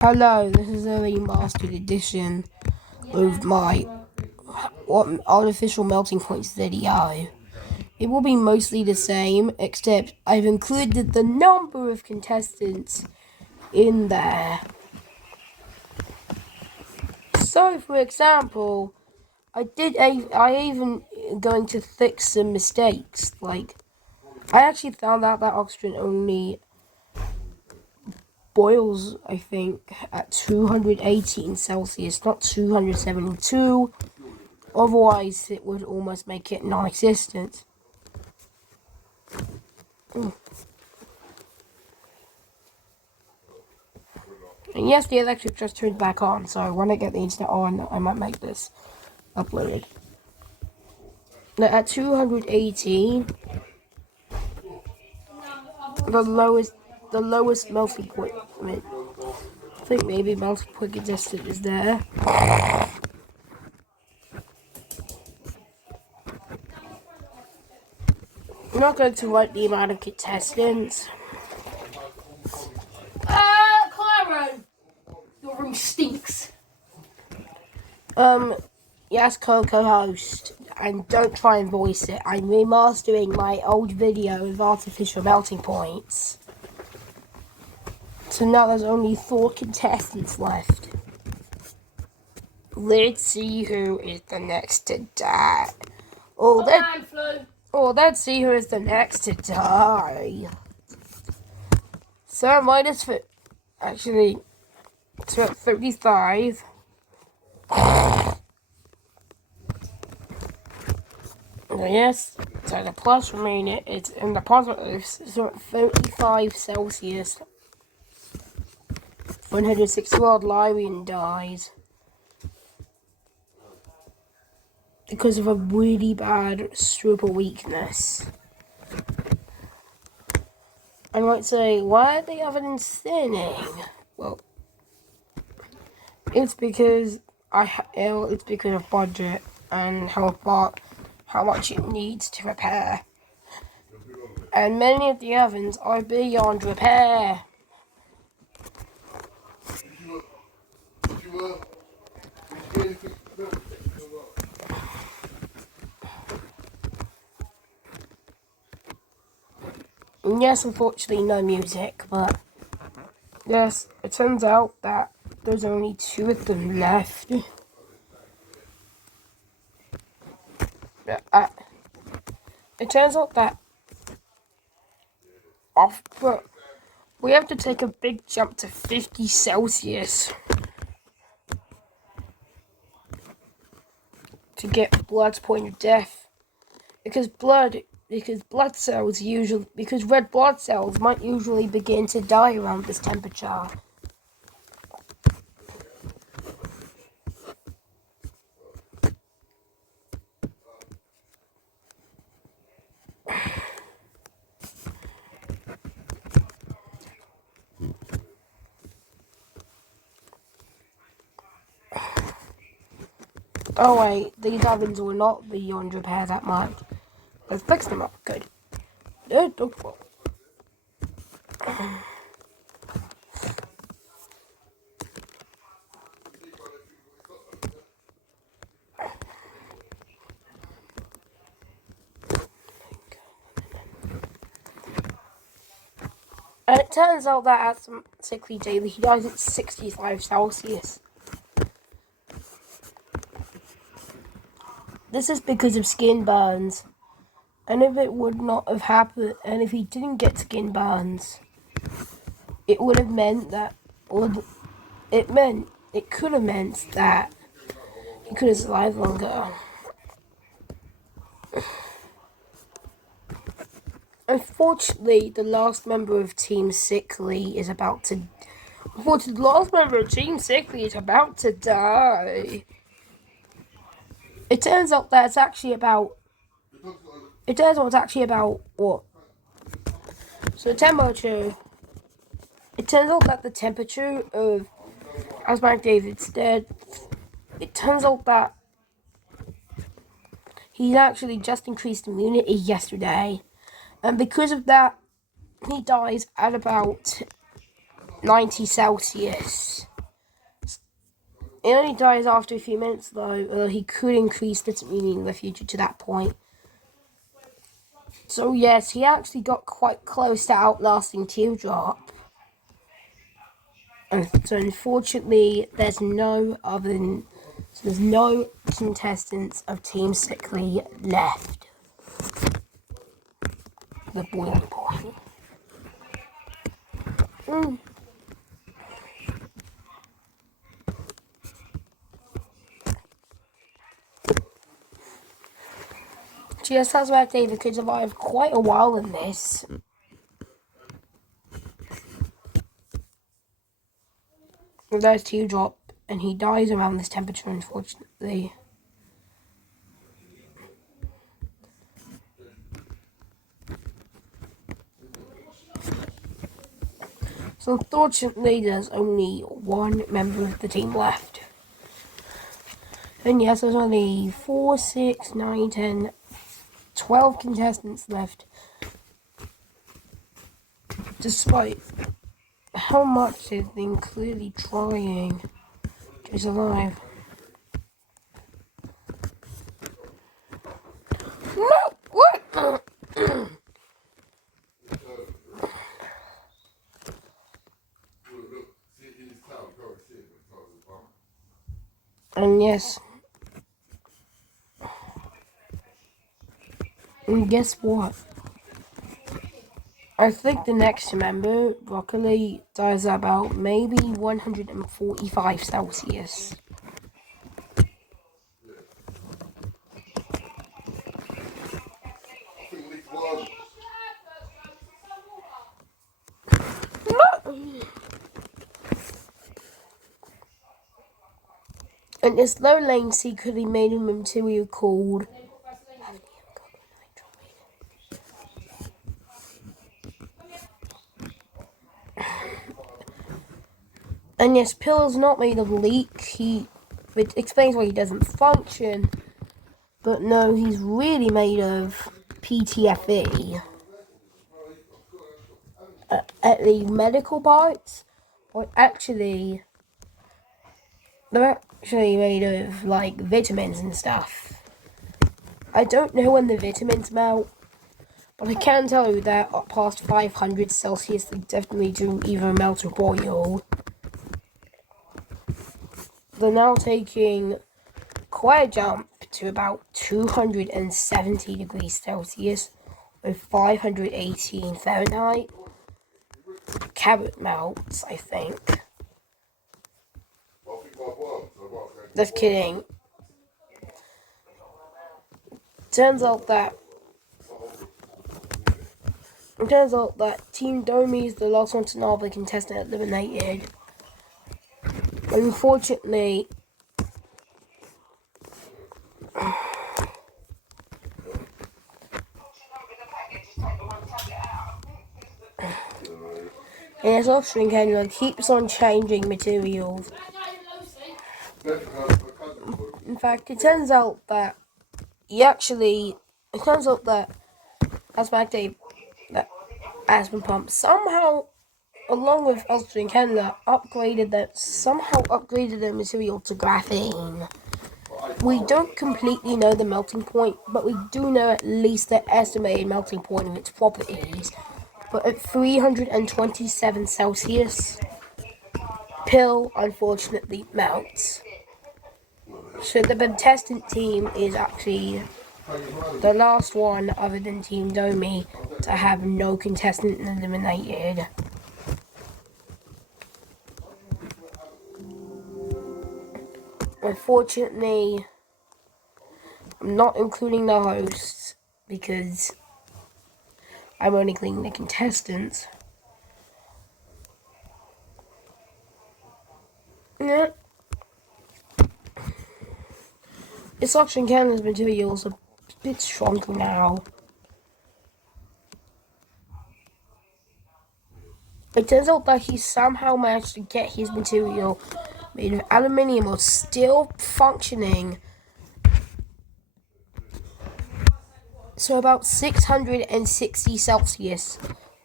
Hello, this is a remastered edition of my artificial melting points video. It will be mostly the same, except I've included the number of contestants in there. So, for example, I even going to fix some mistakes. Like, I actually found out that oxygen only boils, I think, at 218 Celsius, not 272. Otherwise, it would almost make it non-existent. And yes, the electric just turned back on, so when I get the internet on, I might make this uploaded. Now, at 218, the lowest melting point. I think maybe melting point contestant is there. I'm not going to write the amount of contestants. Claro! Your room stinks. Yes, co-host, and don't try and voice it. I'm remastering my old video of artificial melting points. So now there's only 4 contestants left. Let's see who is the next to die. Let's see who is the next to die. So minus actually, it's at 35. Yes, so the plus remaining, it's in the positive, so at 35 Celsius. 160-year-old Lyrian dies because of a really bad super weakness. I might say, why are they evidence thinning? Well, it's because it's because of budget and how much it needs to repair. And many of the ovens are beyond repair. And yes, unfortunately, no music, but yes, it turns out that there's only 2 of them left. It turns out that but we have to take a big jump to 50 Celsius to get blood's point of death. Because red blood cells might usually begin to die around this temperature. Oh wait, these ovens will not beyond repair that much. Let's fix them up. Good. Don't fall. And it turns out that at some sickly daily, he dies at 65 Celsius. This is because of skin burns. And if it would not have happened, and if he didn't get skin burns, it would have meant that, it could have meant that he could have survived longer. Unfortunately, the last member of Team Sickly is about to die. It turns out that it's actually about what? So the temperature. It turns out that the temperature of Asmac David's dead. It turns out that he actually just increased immunity yesterday, and because of that, he dies at about 90 Celsius. It only dies after a few minutes though. He could increase this immunity in the future to that point. So yes, he actually got quite close to outlasting Teardrop. And so unfortunately, there's no contestants of Team Sickly left. The boiling point. GS Flashback David could survive quite a while in this. There's Teardrop, and he dies around this temperature, unfortunately. So unfortunately, there's only one member of the team left. And yes, there's only 4, 6, 9, 10, 12 contestants left. Despite how much they've been clearly trying to survive. No! What? And yes. And guess what? I think the next member, Broccoli, dies at about maybe 145 Celsius. And this low lane secretly made a material called and yes, Pill's not made of leak. It explains why he doesn't function. But no, he's really made of PTFE. At the medical parts, or actually, they're actually made of like vitamins and stuff. I don't know when the vitamins melt, but I can tell you that past 500 Celsius, they definitely do either melt or boil. They're now taking quite a jump to about 270 degrees Celsius with 518 Fahrenheit. Carrot melts, I think. Just kidding. Turns out that Team Domi is the last one to not be contestant eliminated. Unfortunately, and his offspring Henry keeps on changing materials. In fact, it turns out that Aspen Pump somehow, along with offspring Henry, upgraded their material to graphene. We don't completely know the melting point, but we do know at least the estimated melting point of its properties. But at 327 Celsius, Pill unfortunately melts. So the contestant team is actually the last one other than Team Domi to have no contestant eliminated. Unfortunately, I'm not including the hosts because I'm only including the contestants. Yeah. Its Oxygen Cannon's materials are a bit stronger now. It turns out that he somehow managed to get his material made of aluminium or still functioning. So about 660 Celsius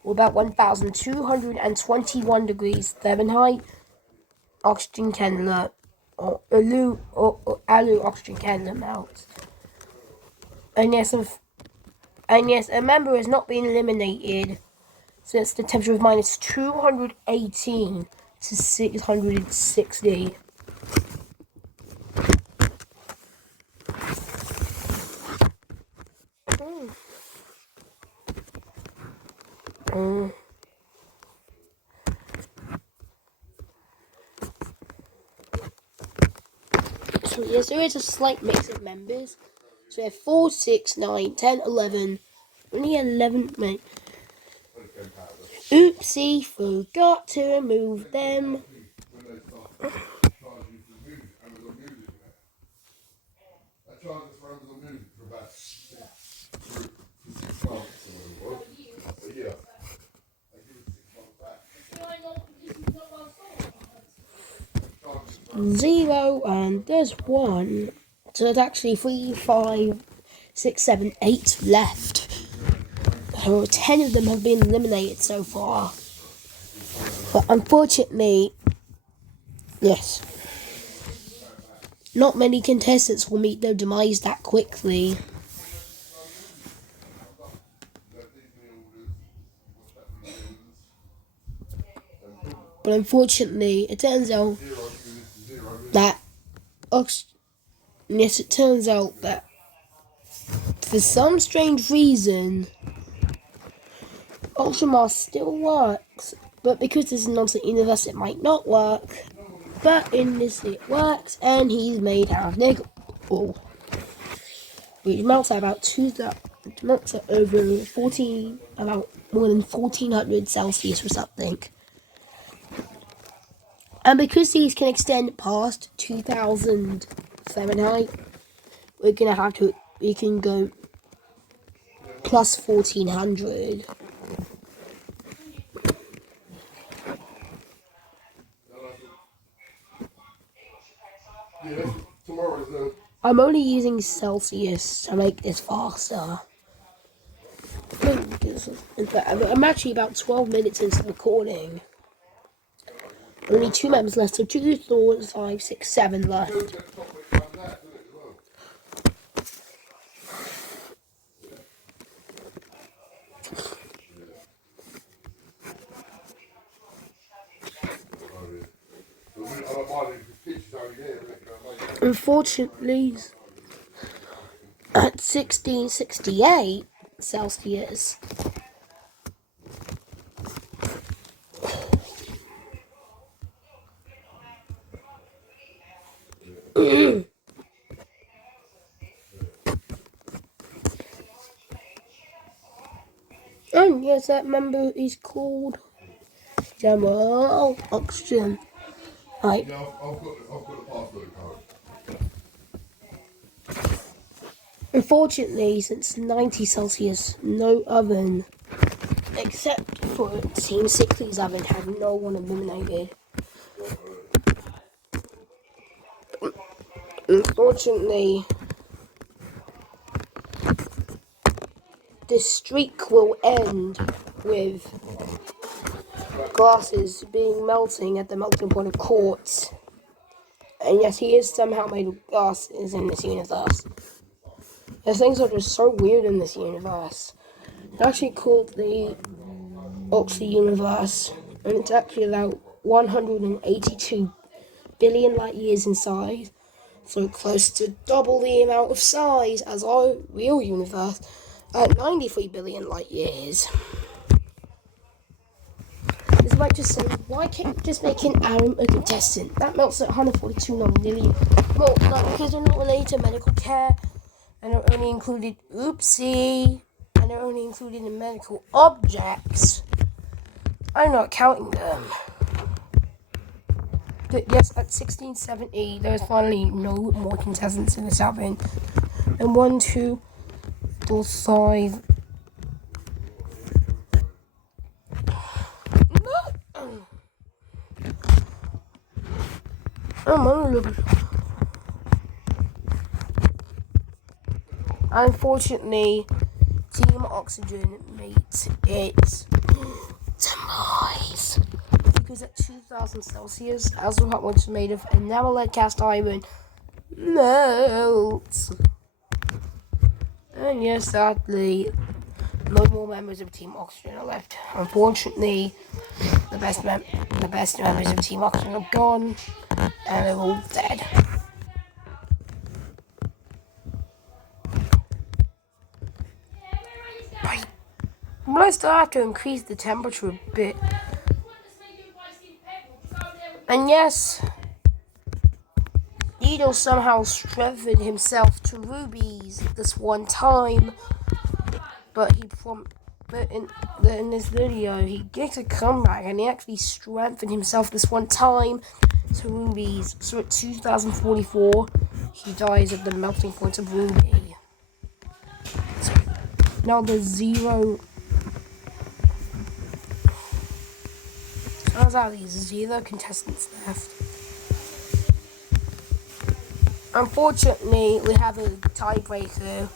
or about 1,221 degrees Fahrenheit. Oxygen candle or alu oxygen candle melts. And yes, a member has not been eliminated since the temperature of minus 218 to 660. So yes, there is a slight mix of members. So we have 4, 6, 9, 10, 11. Only 11 men. Oopsie, forgot to remove them. Zero, and there's 1. So there's actually 3, 5, 6, 7, 8 left. So 10 of them have been eliminated so far. But unfortunately, yes, not many contestants will meet their demise that quickly. But unfortunately, it turns out that for some strange reason, Ultramar still works. But because this is an alternate universe, it might not work. But in this, it works, and he's made out of nickel, which melts at about about more than 1400 Celsius or something. And because these can extend past 2000 Fahrenheit, we can go plus 1400. I'm only using Celsius to make this faster. I'm actually about 12 minutes into recording. Only 2 members left, so 2, 4, 5, 6, 7 left. Unfortunately, at 1668 Celsius, and yes, that member is called Jamal Oxygen. Right. Yeah, I've got the password card. Unfortunately, since 90 Celsius, no oven, except for Team 60's oven, had no one eliminated. Unfortunately, this streak will end with glasses being melting at the melting point of quartz. And yes, he is somehow made of glasses in this universe. Those things are just so weird in this universe. It's actually called the Oxy universe, and it's actually about 182 billion light years in size, so close to double the amount of size as our real universe at 93 billion light years. This might just say, why can't you just make an atom a contestant? That melts at 142 non-million. Well, not because they're not related to medical care, and they're only included, and they're only included in medical objects. I'm not counting them. But yes, at 1670, there's finally no more contestants in this oven. And 1, 2, 4, 5. Unfortunately, Team Oxygen meets its Demise. Because at 2000 Celsius, as the hot one's made of enamel lead cast iron melts. And yes, sadly, no more members of Team Oxygen are left. Unfortunately, the best members of Team Oxygen are gone, and they're all dead. Right. But I still have to increase the temperature a bit. And yes, Needle somehow strengthened himself to rubies this one time, but in this video he gets a comeback and he actually strengthened himself this one time to rubies. So at 2044 he dies at the melting point of ruby. So now there's zero. Turns out there's 0 contestants left. Unfortunately, we have a tiebreaker.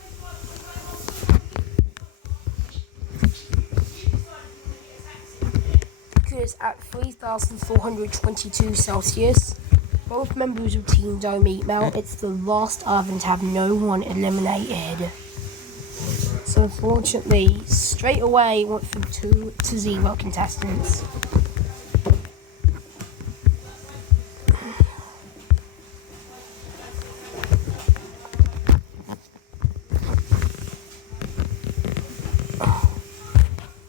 Because at 3,422 Celsius, both members of Team Dome melt. It's the last oven to have no one eliminated. So unfortunately, straight away went from 2 to 0 contestants.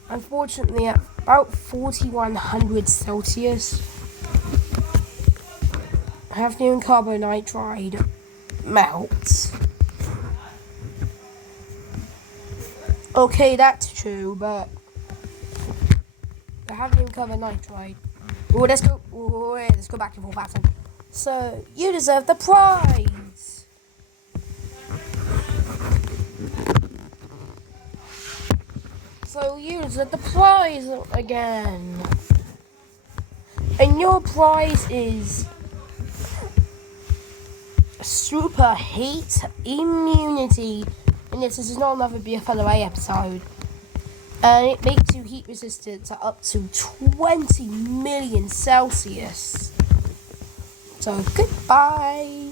Unfortunately, at about 4100 Celsius, hafnium carbonitride melts. Okay, that's true, but the hafnium carbonitride. Let's go back to full battle. So you deserve the prize. So you deserve the prize again. And your prize is super heat immunity. And yes, this is not another bfloa episode. And it makes you heat resistant to up to 20 million Celsius. So goodbye.